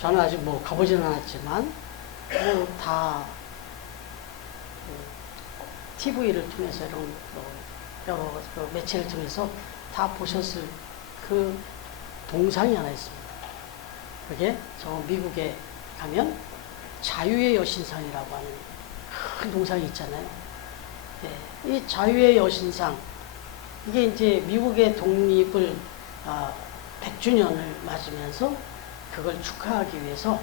저는 아직 뭐 가보지는 않았지만 뭐다 TV를 통해서 이런 여러 매체를 통해서 다 보셨을 그 동상이 하나 있습니다. 그게 저 미국에 가면 자유의 여신상이라고 하는 큰 동상이 있잖아요. 네, 이 자유의 여신상, 이게 이제 미국의 독립을 100주년을 맞으면서 그걸 축하하기 위해서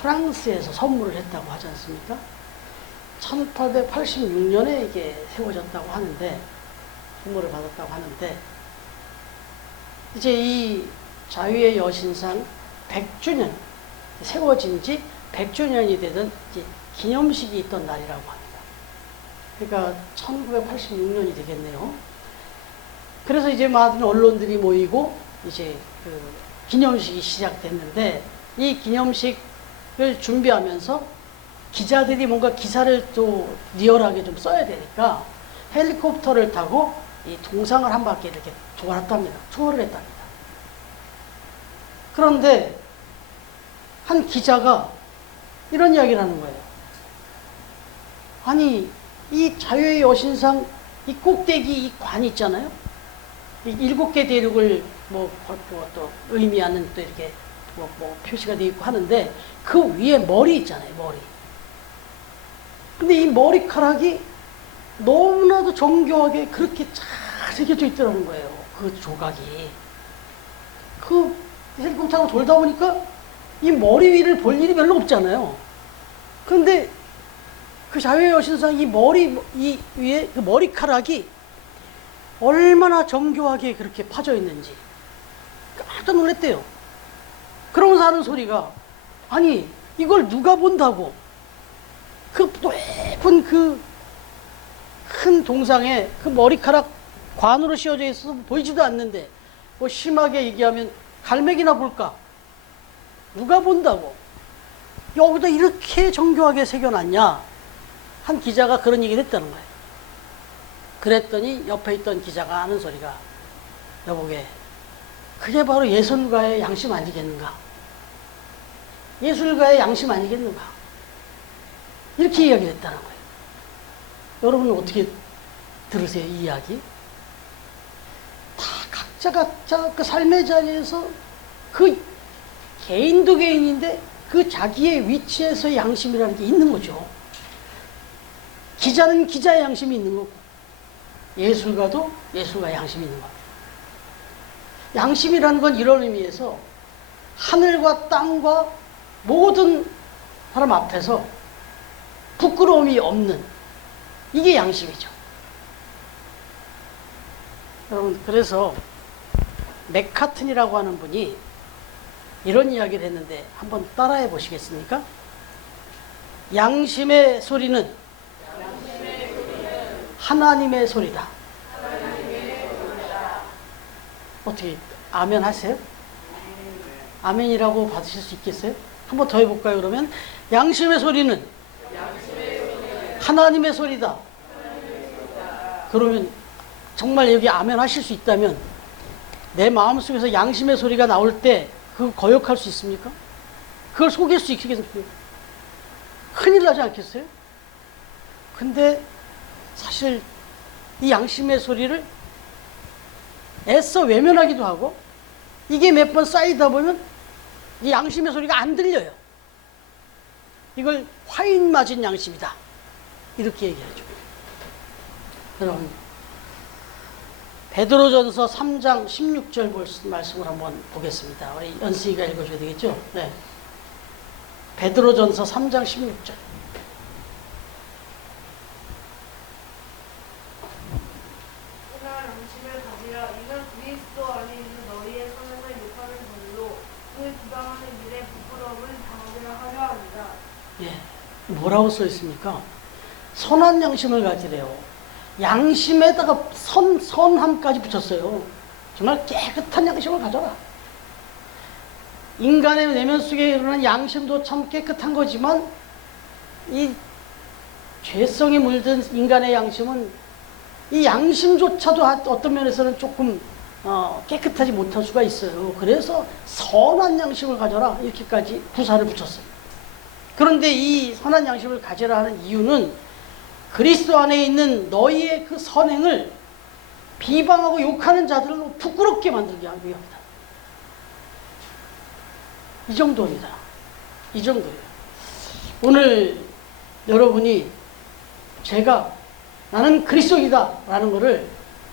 프랑스에서 선물을 했다고 하지 않습니까? 1886년에 이게 세워졌다고 하는데, 선물을 받았다고 하는데, 이제 이 자유의 여신상 100주년, 세워진 지 100주년이 되던 이제 기념식이 있던 날이라고 합니다. 그러니까 1986년이 되겠네요. 그래서 이제 많은 언론들이 모이고 이제 그 기념식이 시작됐는데, 이 기념식을 준비하면서 기자들이 뭔가 기사를 또 리얼하게 좀 써야 되니까 헬리콥터를 타고 이 동상을 한 바퀴 이렇게 돌았답니다. 투어를 했답니다. 그런데 한 기자가 이런 이야기를 하는 거예요. 아니, 이 자유의 여신상 이 꼭대기 이 관 있잖아요. 이 7개 대륙을 또 의미하는 또 이렇게 표시가 되어 있고 하는데, 그 위에 머리 있잖아요, 머리. 근데 이 머리카락이 너무나도 정교하게 그렇게 잘 새겨져 있더라는 거예요. 그 조각이. 그 헬리콥터로 돌다 보니까 이 머리 위를 볼 일이 별로 없잖아요. 그런데 그 자유의 여신상 이 위에 그 머리카락이 얼마나 정교하게 그렇게 파져 있는지 깜짝 놀랐대요. 그러면서 하는 소리가, 아니, 이걸 누가 본다고? 그 높은 그 큰 동상에 그 머리카락 관으로 씌워져 있어서 보이지도 않는데, 뭐 심하게 얘기하면 갈매기나 볼까? 누가 본다고? 여기다 이렇게 정교하게 새겨놨냐? 한 기자가 그런 얘기를 했다는 거예요. 그랬더니 옆에 있던 기자가 하는 소리가, 여보게, 그게 바로 예술가의 양심 아니겠는가? 예술가의 양심 아니겠는가? 이렇게 이야기를 했다는 거예요. 여러분은 어떻게 들으세요, 이 이야기? 다 각자 그 삶의 자리에서 그 개인도 개인인데 그 자기의 위치에서의 양심이라는 게 있는 거죠. 기자는 기자의 양심이 있는 거고, 예술가도 예술가의 양심이 있는 겁니다. 양심이라는 건 이런 의미에서 하늘과 땅과 모든 사람 앞에서 부끄러움이 없는, 이게 양심이죠. 여러분, 그래서 맥카튼이라고 하는 분이 이런 이야기를 했는데 한번 따라해 보시겠습니까? 양심의 소리는 하나님의 소리다. 어떻게 아멘 하세요? 아멘이라고 받으실 수 있겠어요? 한번 더 해볼까요? 그러면 양심의 소리는 하나님의 소리다. 그러면 정말 여기 아멘 하실 수 있다면, 내 마음속에서 양심의 소리가 나올 때 그거 거역할 수 있습니까? 그걸 속일 수 있겠어요? 큰일 나지 않겠어요? 근데 사실 이 양심의 소리를 애써 외면하기도 하고, 이게 몇 번 쌓이다 보면 이 양심의 소리가 안 들려요. 이걸 화인 맞은 양심이다, 이렇게 얘기하죠. 여러분, 베드로전서 3장 16절 말씀을 한번 보겠습니다. 우리 연승이가 읽어줘야 되겠죠? 네. 베드로전서 3장 16절. 그러나 양심을 가지라. 이는 그리스도 안에 있는 너희의 성령을 욕하는 것으로 그 비방하는 일에 부끄러움을 당하게 하려 합니다. 예. 뭐라고 써 있습니까? 선한 양심을 가지래요. 양심에다가 선함까지 붙였어요. 정말 깨끗한 양심을 가져라. 인간의 내면 속에 일어나는 양심도 참 깨끗한 거지만, 이 죄성이 물든 인간의 양심은, 이 양심조차도 어떤 면에서는 조금 깨끗하지 못할 수가 있어요. 그래서 선한 양심을 가져라 이렇게까지 부사를 붙였어요. 그런데 이 선한 양심을 가져라 하는 이유는 그리스도 안에 있는 너희의 그 선행을 비방하고 욕하는 자들로 부끄럽게 만들게 하기 위함이다. 이 정도입니다. 이 정도예요. 오늘 여러분이 제가 나는 그리스도이다 라는 것을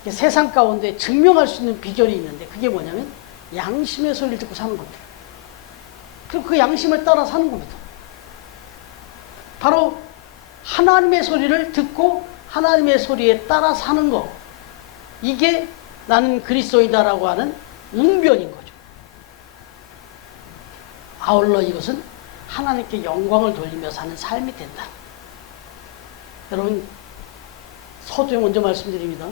세상 가운데 증명할 수 있는 비결이 있는데 그게 뭐냐면 양심의 소리를 듣고 사는 겁니다. 그리고 그 양심을 따라 사는 겁니다. 바로 하나님의 소리를 듣고 하나님의 소리에 따라 사는 것, 이게 나는 그리스도이다라고 하는 웅변인 거죠. 아울러 이것은 하나님께 영광을 돌리며 사는 삶이 된다. 여러분, 서두에 먼저 말씀드립니다.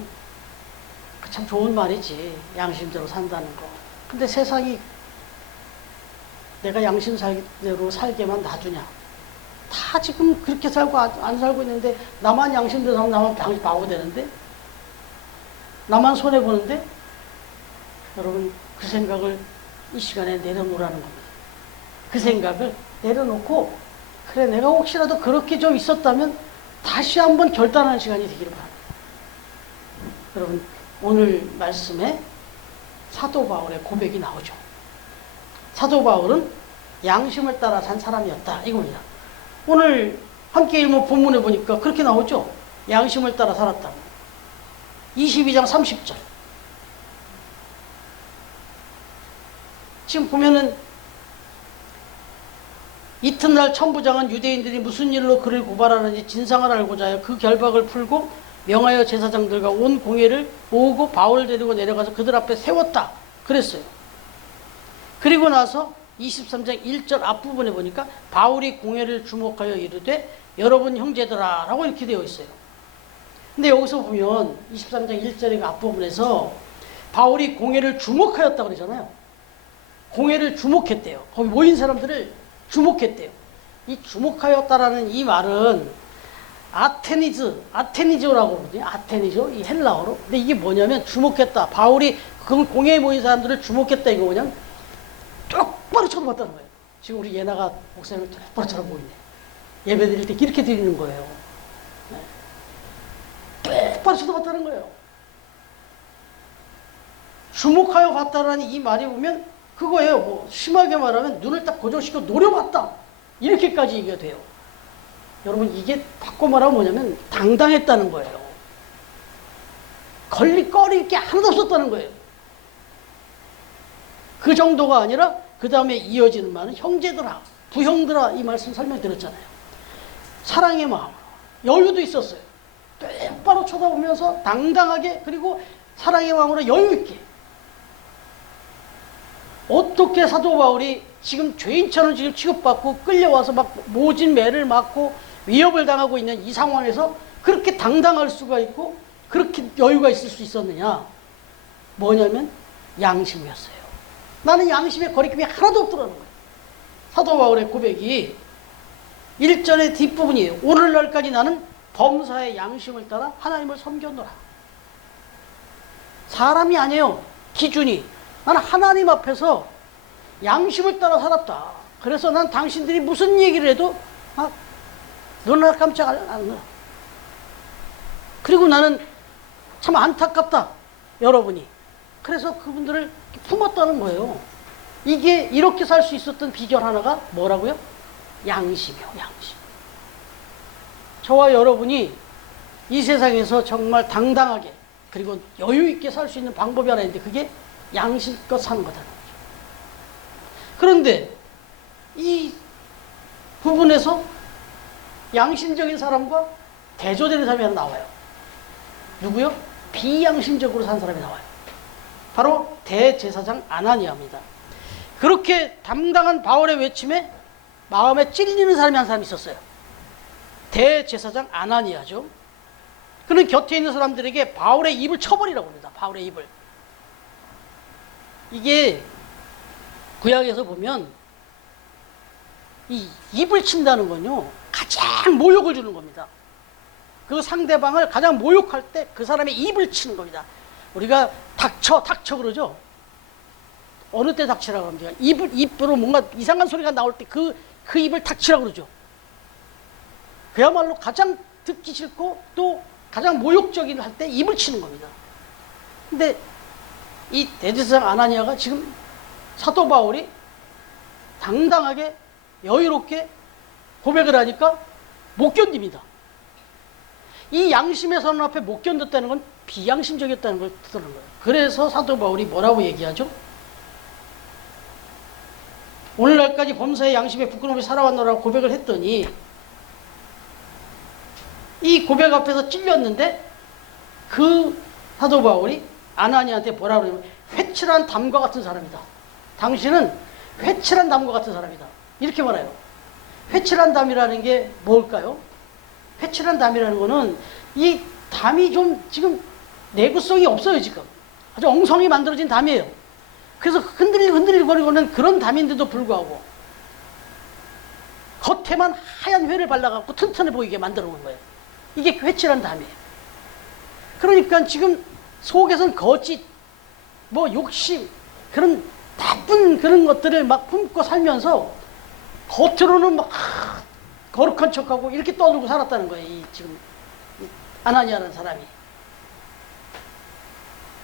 참 좋은 말이지, 양심대로 산다는 거. 근데 세상이 내가 양심대로 살게만 놔두냐? 다 지금 그렇게 살고 안 살고 있는데 나만 양심대로 살면 나만 바보 되는데? 나만 손해보는데? 여러분, 그 생각을 이 시간에 내려놓으라는 겁니다. 그 생각을 내려놓고, 그래, 내가 혹시라도 그렇게 좀 있었다면 다시 한번 결단하는 시간이 되기를 바랍니다. 여러분, 오늘 말씀에 사도 바울의 고백이 나오죠. 사도 바울은 양심을 따라 산 사람이었다, 이겁니다. 오늘 함께 읽은 본문에 보니까 그렇게 나오죠. 양심을 따라 살았다. 22장 30절. 지금 보면은 이튿날 천부장은 유대인들이 무슨 일로 그를 고발하는지 진상을 알고자 하여 그 결박을 풀고 명하여 제사장들과 온 공회를 모으고 바울을 데리고 내려가서 그들 앞에 세웠다 그랬어요. 그리고 나서 23장 1절 앞부분에 보니까 바울이 공회를 주목하여 이르되 여러분 형제들아 라고 이렇게 되어 있어요. 근데 여기서 보면 23장 1절의 앞부분에서 바울이 공회를 주목하였다고 그러잖아요. 공회를 주목했대요. 거기 모인 사람들을 주목했대요. 이 주목하였다라는 이 말은 아테니조라고 그러거든요. 아테니조, 이 헬라어로. 근데 이게 뭐냐면 주목했다. 바울이 그 공회에 모인 사람들을 주목했다. 이거 뭐냐면 똑바로 쳐다봤다는 거예요. 지금 우리 예나가 목사님을 똑바로 쳐다보이네. 예배 드릴 때 이렇게 드리는 거예요. 네. 똑바로 쳐다봤다는 거예요. 주목하여 봤다라는 이 말이 보면 그거예요. 뭐 심하게 말하면 눈을 딱 고정시켜 노려봤다. 이렇게까지 얘기가 돼요. 여러분, 이게 바꿔 말하면 뭐냐면 당당했다는 거예요. 걸릴 게 하나도 없었다는 거예요. 그 정도가 아니라 그 다음에 이어지는 말은 형제들아, 부형들아, 이 말씀 설명드렸잖아요. 사랑의 마음으로 여유도 있었어요. 똑바로 쳐다보면서 당당하게, 그리고 사랑의 마음으로 여유 있게. 어떻게 사도 바울이 지금 죄인처럼 지금 취급받고 끌려와서 막 모진 매를 맞고 위협을 당하고 있는 이 상황에서 그렇게 당당할 수가 있고 그렇게 여유가 있을 수 있었느냐? 뭐냐면 양심이었어요. 나는 양심에 거리낌이 하나도 없더라는 거예요. 사도 바울의 고백이 1절의 뒷부분이에요. 오늘날까지 나는 범사의 양심을 따라 하나님을 섬겼노라. 사람이 아니에요. 기준이. 나는 하나님 앞에서 양심을 따라 살았다. 그래서 난 당신들이 무슨 얘기를 해도 너나 깜짝 안 놀아. 그리고 나는 참 안타깝다. 여러분이. 그래서 그분들을 품었다는 거예요. 이게 이렇게 살 수 있었던 비결 하나가 뭐라고요? 양심이요. 양심. 저와 여러분이 이 세상에서 정말 당당하게 그리고 여유 있게 살 수 있는 방법이 하나 있는데 그게 양심껏 사는 거다. 그런데 이 부분에서 양심적인 사람과 대조되는 사람이 하나 나와요. 누구요? 비양심적으로 산 사람이 나와요. 바로 대제사장 아나니아입니다. 그렇게 당당한 바울의 외침에 마음에 찔리는 사람이 한 사람이 있었어요. 대제사장 아나니아죠. 그는 곁에 있는 사람들에게 바울의 입을 쳐버리라고 합니다. 바울의 입을. 이게 구약에서 보면 이 입을 친다는 건요 가장 모욕을 주는 겁니다. 그 상대방을 가장 모욕할 때 그 사람의 입을 치는 겁니다. 우리가 닥쳐 그러죠. 어느 때 닥치라고 합니까? 입으로 뭔가 이상한 소리가 나올 때 그 입을 닥치라고 그러죠. 그야말로 가장 듣기 싫고 또 가장 모욕적인 할 때 입을 치는 겁니다. 근데 이 대제사장 아나니아가 지금 사도 바울이 당당하게 여유롭게 고백을 하니까 못 견딥니다. 이 양심의 선언 앞에 못 견뎠다는 건 비양심적이었다는 걸 뜻하는 거예요. 그래서 사도 바울이 뭐라고 얘기하죠? 오늘날까지 범사의 양심에 부끄러움이 살아왔노라고 고백을 했더니 이 고백 앞에서 찔렸는데 그 사도 바울이 아나니아한테 뭐라고 그러냐면 회칠한 담과 같은 사람이다. 당신은 회칠한 담과 같은 사람이다. 이렇게 말해요. 회칠한 담이라는 게 뭘까요? 회칠한 담이라는 거는 이 담이 좀 지금 내구성이 없어요. 지금 아주 엉성이 만들어진 담이에요. 그래서 흔들리거리고는 그런 담인데도 불구하고 겉에만 하얀 회를 발라갖고 튼튼해 보이게 만들어 놓은 거예요. 이게 회칠한 담이에요. 그러니까 지금 속에서는 거짓, 욕심, 그런 나쁜 그런 것들을 막 품고 살면서 겉으로는 막 거룩한 척하고 이렇게 떠들고 살았다는 거예요. 지금 아나니아라는 사람이.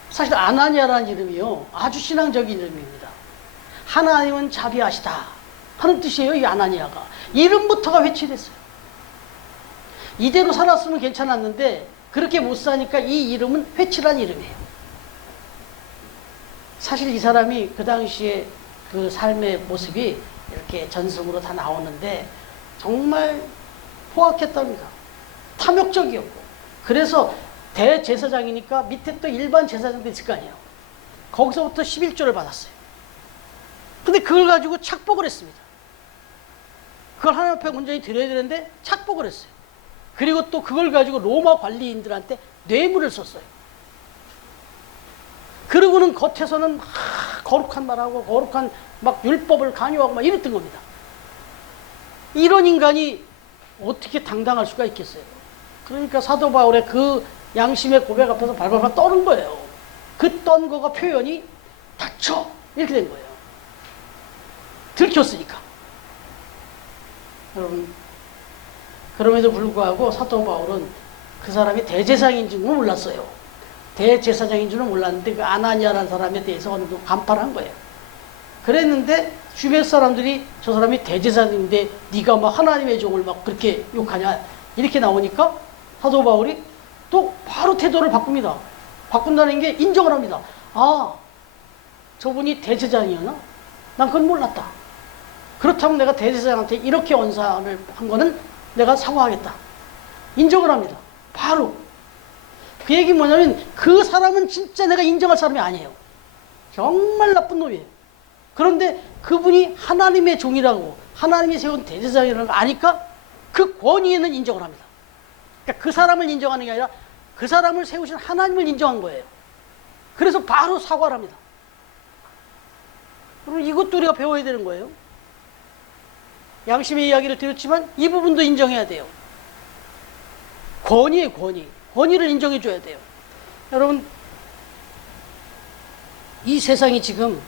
사실 아나니아라는 이름이요, 아주 신앙적인 이름입니다. 하나님은 자비하시다 하는 뜻이에요. 이 아나니아가 이름부터가 회칠했어요. 이대로 살았으면 괜찮았는데 그렇게 못 사니까 이 이름은 회칠한 이름이에요. 사실 이 사람이 그 당시에 그 삶의 모습이 이렇게 전승으로 다 나오는데 정말 포악했답니다. 탐욕적이었고, 그래서 대제사장이니까 밑에 또 일반 제사장도 있을 거 아니에요. 거기서부터 11조를 받았어요. 근데 그걸 가지고 착복을 했습니다. 그걸 하나님 앞에 온전히 드려야 되는데 착복을 했어요. 그리고 또 그걸 가지고 로마 관리인들한테 뇌물을 썼어요. 그러고는 겉에서는 막 거룩한 말하고 거룩한 막 율법을 강요하고 막 이랬던 겁니다. 이런 인간이 어떻게 당당할 수가 있겠어요? 그러니까 사도 바울의 그 양심의 고백 앞에서 발발발 떠는 거예요. 그 떤 거가 표현이 닥쳐 이렇게 된 거예요. 들켰으니까. 여러분, 그럼에도 불구하고 사도 바울은 그 사람이 대제사장인 줄은 몰랐어요. 대제사장인 줄은 몰랐는데 그 아나니아라는 사람에 대해서 어느 정도 간파를 한 거예요. 그랬는데 주변 사람들이 저 사람이 대제사장인데 네가 막 하나님의 종을 막 그렇게 욕하냐 이렇게 나오니까 사도 바울이 또 바로 태도를 바꿉니다. 바꾼다는 게 인정을 합니다. 아, 저분이 대제사장이었나? 난 그건 몰랐다. 그렇다면 내가 대제사장한테 이렇게 언사를 한 거는 내가 사과하겠다. 인정을 합니다. 바로. 그 얘기 뭐냐면 그 사람은 진짜 내가 인정할 사람이 아니에요. 정말 나쁜 놈이에요. 그런데 그분이 하나님의 종이라고, 하나님이 세운 대제사장이라는 걸 아니까 그 권위에는 인정을 합니다. 그러니까 그 사람을 인정하는 게 아니라 그 사람을 세우신 하나님을 인정한 거예요. 그래서 바로 사과를 합니다. 그럼 이것도 우리가 배워야 되는 거예요. 양심의 이야기를 드렸지만 이 부분도 인정해야 돼요. 권위예요, 권위. 권위를 인정해 줘야 돼요. 여러분, 이 세상이 지금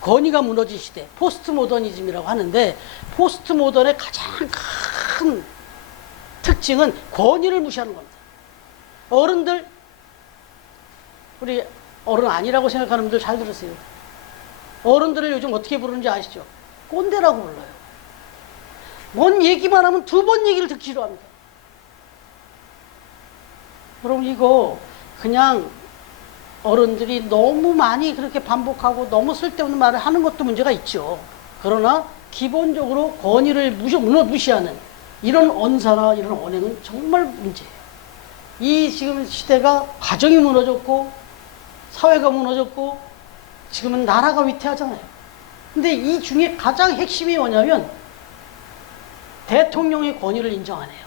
권위가 무너진 시대, 포스트 모더니즘이라고 하는데, 포스트 모던의 가장 큰 특징은 권위를 무시하는 겁니다. 어른들, 우리 어른 아니라고 생각하는 분들 잘 들으세요. 어른들을 요즘 어떻게 부르는지 아시죠? 꼰대라고 불러요. 뭔 얘기만 하면 두 번 얘기를 듣기 싫어합니다. 그럼 이거 그냥 어른들이 너무 많이 그렇게 반복하고 너무 쓸데없는 말을 하는 것도 문제가 있죠. 그러나 기본적으로 권위를 무시하는 이런 언사나 이런 언행은 정말 문제예요. 이 지금 시대가 가정이 무너졌고 사회가 무너졌고 지금은 나라가 위태하잖아요. 근데 이 중에 가장 핵심이 뭐냐면 대통령의 권위를 인정 안 해요.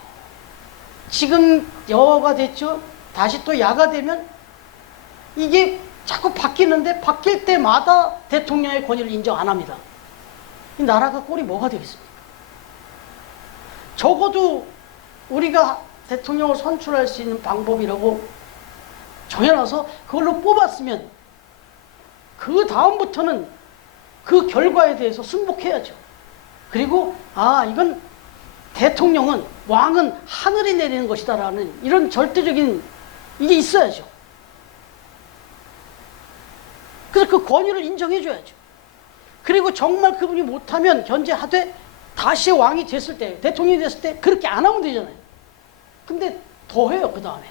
지금 여가 됐죠. 다시 또 야가 되면 이게 자꾸 바뀌는데 바뀔 때마다 대통령의 권위를 인정 안 합니다. 이 나라가 꼴이 뭐가 되겠습니까? 적어도 우리가 대통령을 선출할 수 있는 방법이라고 정해놔서 그걸로 뽑았으면 그 다음부터는 그 결과에 대해서 승복해야죠. 그리고 이건 대통령은, 왕은 하늘이 내리는 것이다라는 이런 절대적인 이게 있어야죠. 그래서 그 권위를 인정해줘야죠. 그리고 정말 그분이 못하면 견제하되 다시 왕이 됐을 때, 대통령이 됐을 때 그렇게 안 하면 되잖아요. 근데 더 해요, 그 다음에.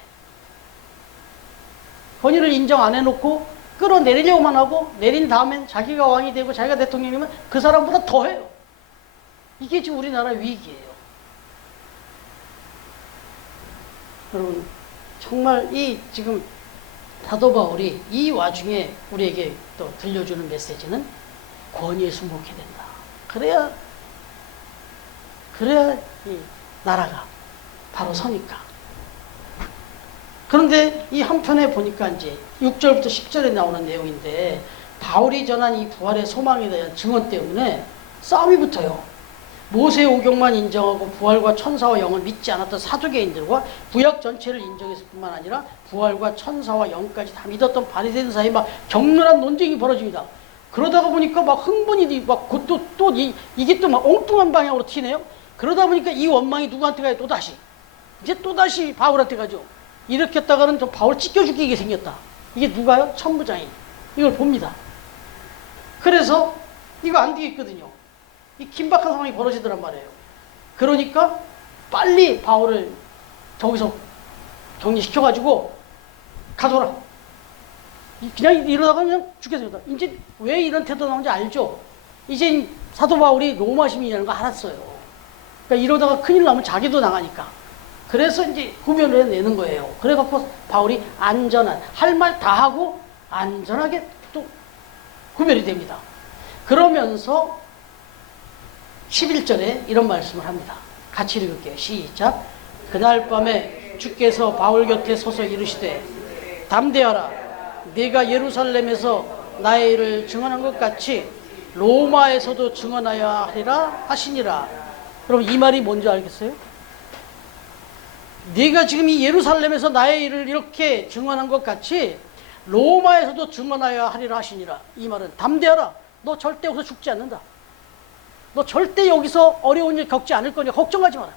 권위를 인정 안 해놓고 끌어내리려고만 하고, 내린 다음엔 자기가 왕이 되고 자기가 대통령이면 그 사람보다 더 해요. 이게 지금 우리나라 위기예요. 여러분, 정말 이 지금 사도 바울이 이 와중에 우리에게 또 들려주는 메시지는 권위에 승복해야 된다. 그래야 이 나라가 바로 서니까. 그런데 이 한편에 보니까 이제 6절부터 10절에 나오는 내용인데, 바울이 전한 이 부활의 소망에 대한 증언 때문에 싸움이 붙어요. 모세의 오경만 인정하고 부활과 천사와 영을 믿지 않았던 사두개인들과 구약 전체를 인정했을 뿐만 아니라 부활과 천사와 영까지 다 믿었던 바리새인 사이에 막 격렬한 논쟁이 벌어집니다. 그러다가 보니까 막 흥분이 막 이게 또 막 엉뚱한 방향으로 튀네요. 그러다 보니까 이 원망이 누구한테 가요? 또다시 바울한테 가죠. 이렇게 했다가는 또 바울 찢겨 죽이게 생겼다. 이게 누가요? 천부장이 이걸 봅니다. 그래서 이거 안 되겠거든요. 이 긴박한 상황이 벌어지더란 말이에요. 그러니까 빨리 바울을 저기서 정리시켜가지고 가둬라. 그냥 이러다가 그냥 죽겠습니다. 이제 왜 이런 태도 나오는지 알죠? 이제 사도 바울이 로마 시민이라는 거 알았어요. 그러니까 이러다가 큰일 나면 자기도 나가니까. 그래서 이제 구별을 해내는 거예요. 그래갖고 바울이 안전한, 할 말 다 하고 안전하게 또 구별이 됩니다. 그러면서 11절에 이런 말씀을 합니다. 같이 읽을게요. 시작. 그날 밤에 주께서 바울 곁에 서서 이르시되 담대하라. 네가 예루살렘에서 나의 일을 증언한 것 같이 로마에서도 증언하여야 하리라 하시니라. 그럼 이 말이 뭔지 알겠어요? 네가 지금 이 예루살렘에서 나의 일을 이렇게 증언한 것 같이 로마에서도 증언하여야 하리라 하시니라. 이 말은 담대하라. 너 절대 여기서 죽지 않는다. 너 절대 여기서 어려운 일 겪지 않을 거니까 걱정하지 마라.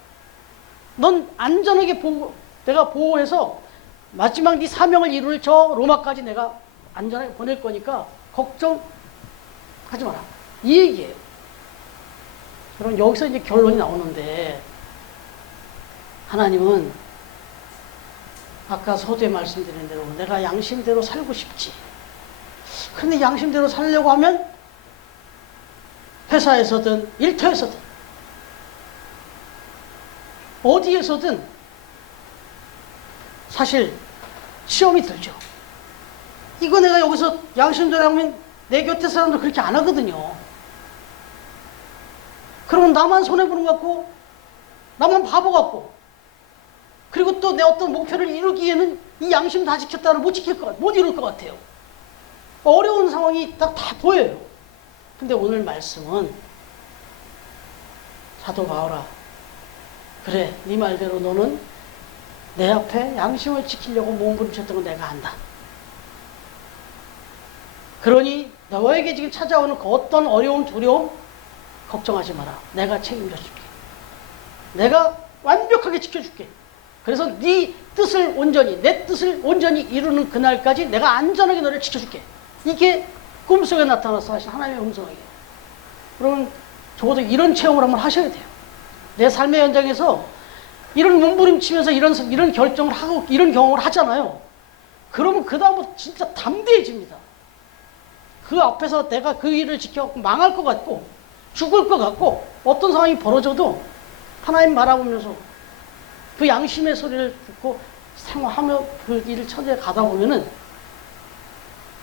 넌 안전하게 내가 보호해서 마지막 네 사명을 이룰 저 로마까지 내가 안전하게 보낼 거니까 걱정하지 마라. 이 얘기예요. 그럼 여기서 이제 결론이 나오는데, 하나님은 아까 서두에 말씀드린 대로 내가 양심대로 살고 싶지. 근데 양심대로 살려고 하면 회사에서든 일터에서든 어디에서든 사실 시험이 들죠. 이거 내가 여기서 양심대로 하면 내 곁에 사람들 그렇게 안 하거든요. 그러면 나만 손해보는 것 같고, 나만 바보 같고, 그리고 또 내 어떤 목표를 이루기에는 이 양심 다 지켰다는 못 이룰 것 같아요. 어려운 상황이 다 보여요. 근데 오늘 말씀은 사도 바울아, 그래, 네 말대로 너는 내 앞에 양심을 지키려고 몸부림쳤던 건 내가 안다. 그러니 너에게 지금 찾아오는 그 어떤 어려움, 두려움 걱정하지 마라. 내가 책임져 줄게. 내가 완벽하게 지켜줄게. 그래서 네 뜻을 온전히, 내 뜻을 온전히 이루는 그날까지 내가 안전하게 너를 지켜줄게. 이게 꿈속에 나타나서 하신 하나님의 음성이에요. 그러면 적어도 이런 체험을 한번 하셔야 돼요. 내 삶의 현장에서 이런 몸부림치면서 이런 결정을 하고 이런 경험을 하잖아요. 그러면 그 다음부터 진짜 담대해집니다. 그 앞에서 내가 그 일을 지켜갖고 망할 것 같고 죽을 것 같고 어떤 상황이 벌어져도 하나님 바라보면서 그 양심의 소리를 듣고 생활하며 그 일을 처리해 가다 보면은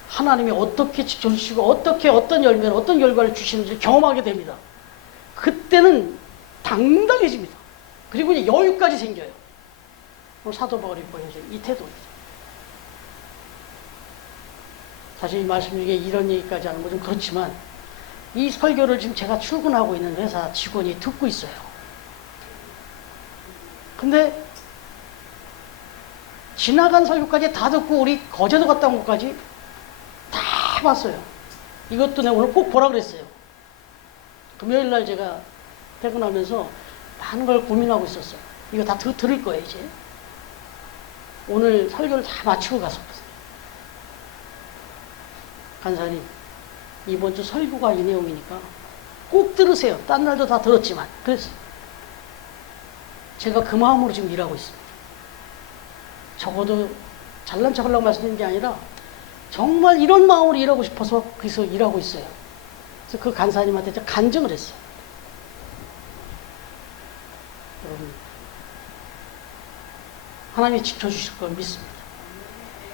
하나님이 어떻게 지켜주시고 어떻게 어떤 열매를 어떤 결과를 주시는지 경험하게 됩니다. 그때는 당당해집니다. 그리고 이제 여유까지 생겨요. 오늘 사도 바울이 보여준 이 태도입니다. 사실 이 말씀 중에 이런 얘기까지 하는 건 좀 그렇지만 이 설교를 지금 제가 출근하고 있는 회사 직원이 듣고 있어요. 근데 지나간 설교까지 다 듣고 우리 거제도 갔다 온 것까지 다 봤어요. 이것도 내가 오늘 꼭 보라 그랬어요. 금요일 날 제가 퇴근하면서 많은 걸 고민하고 있었어요. 이거 다 들을 거예요, 이제. 오늘 설교를 다 마치고 갔었거든요. 간사님, 이번 주 설교가 이 내용이니까 꼭 들으세요. 딴 날도 다 들었지만. 그랬어요. 제가 그 마음으로 지금 일하고 있습니다. 적어도 잘난 척 하려고 말씀드린 게 아니라 정말 이런 마음으로 일하고 싶어서 그래서 일하고 있어요. 그래서 그 간사님한테 제가 간증을 했어요. 여러분, 하나님이 지켜주실 걸 믿습니다.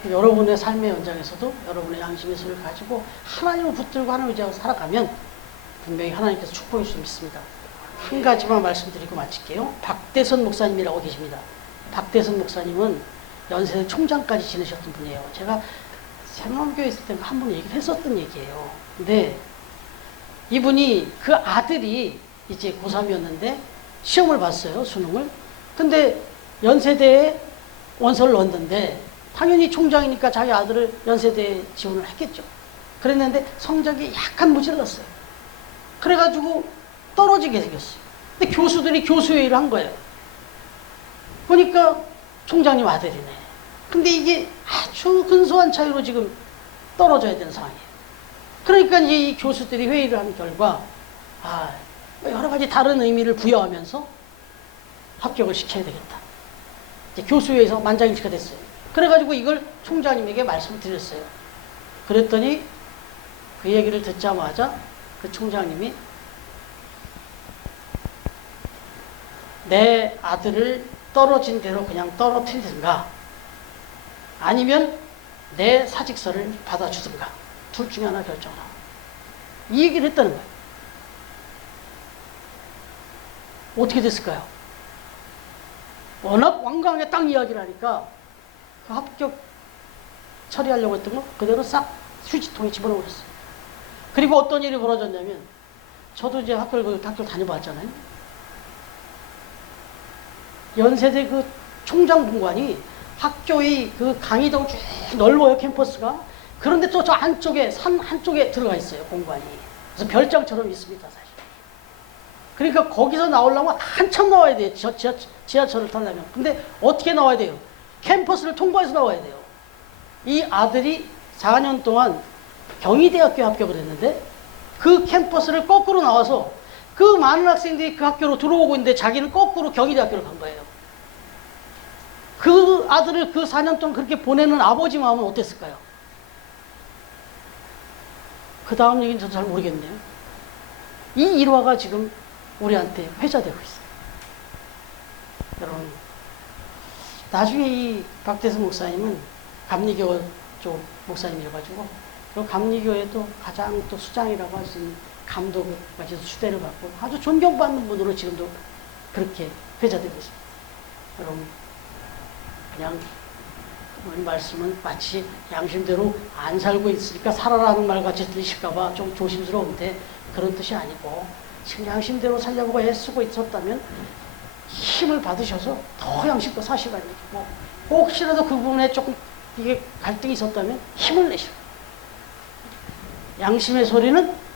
여러분의 삶의 연장에서도 여러분의 양심의 소리를 가지고 하나님을 붙들고 하나님을 의지하고 살아가면 분명히 하나님께서 축복해 주실 수 믿습니다. 한 가지만 말씀드리고 마칠게요. 박대선 목사님이라고 계십니다. 박대선 목사님은 연세대 총장까지 지내셨던 분이에요. 제가 생명교회 있을 때 한 번 얘기를 했었던 얘기예요. 근데 이분이 그 아들이 이제 고3이었는데 시험을 봤어요. 수능을. 근데 연세대에 원서를 넣었는데 당연히 총장이니까 자기 아들을 연세대에 지원을 했겠죠. 그랬는데 성적이 약간 모자랐어요. 그래가지고 떨어지게 생겼어요. 근데 교수들이 교수회의를 한 거예요. 보니까 총장님 아들이네. 근데 이게 아주 근소한 차이로 지금 떨어져야 되는 상황이에요. 그러니까 이제 이 교수들이 회의를 한 결과 여러 가지 다른 의미를 부여하면서 합격을 시켜야 되겠다. 이제 교수회의에서 만장일치가 됐어요. 그래가지고 이걸 총장님에게 말씀을 드렸어요. 그랬더니 그 얘기를 듣자마자 그 총장님이 내 아들을 떨어진 대로 그냥 떨어뜨리든가 아니면 내 사직서를 받아주든가 둘 중에 하나 결정하라. 이 얘기를 했다는 거예요. 어떻게 됐을까요? 워낙 완강하게 딱 이야기를 하니까 그 합격 처리하려고 했던 거 그대로 싹 휴지통에 집어넣어버렸어요. 그리고 어떤 일이 벌어졌냐면 저도 이제 학교를 다녀봤잖아요. 연세대 그 총장분관이 학교의 그 강의동 쭉 넓어요, 캠퍼스가. 그런데 또 저 안쪽에, 산 한쪽에 들어가 있어요, 공관이. 그래서 별장처럼 있습니다, 사실. 그러니까 거기서 나오려면 한참 나와야 돼요, 지하철을 타려면. 근데 어떻게 나와야 돼요? 캠퍼스를 통과해서 나와야 돼요. 이 아들이 4년 동안 경희대학교에 합격을 했는데 그 캠퍼스를 거꾸로 나와서 그 많은 학생들이 그 학교로 들어오고 있는데 자기는 거꾸로 경희대학교를 간 거예요. 그 아들을 그 4년 동안 그렇게 보내는 아버지 마음은 어땠을까요? 그 다음 얘기는 저도 잘 모르겠네요. 이 일화가 지금 우리한테 회자되고 있어요. 여러분, 나중에 이 박대선 목사님은 감리교 쪽 목사님이어가지고 그 감리교에도 가장 또 수장이라고 할 수 있는 감독까지도 추대를 받고 아주 존경받는 분으로 지금도 그렇게 회자되고 있습니다. 여러분, 그냥 오늘 말씀은 마치 양심대로 안 살고 있으니까 살아라는 말 같이 들리실까봐 좀 조심스러운데 그런 뜻이 아니고 지금 양심대로 살려고 애쓰고 있었다면 힘을 받으셔서 더 양심껏 사시라는 얘기고 혹시라도 그 부분에 조금 이게 갈등이 있었다면 힘을 내시라. 양심의 소리는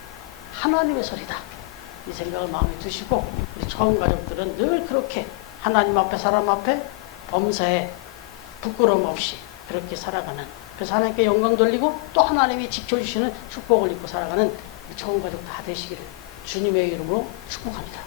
하나님의 소리다. 이 생각을 마음에 두시고 우리 처음 가족들은 늘 그렇게 하나님 앞에 사람 앞에 범사에 부끄러움 없이 그렇게 살아가는, 그래서 하나님께 영광 돌리고 또 하나님이 지켜주시는 축복을 입고 살아가는 우리 처음 가족 다 되시기를 주님의 이름으로 축복합니다.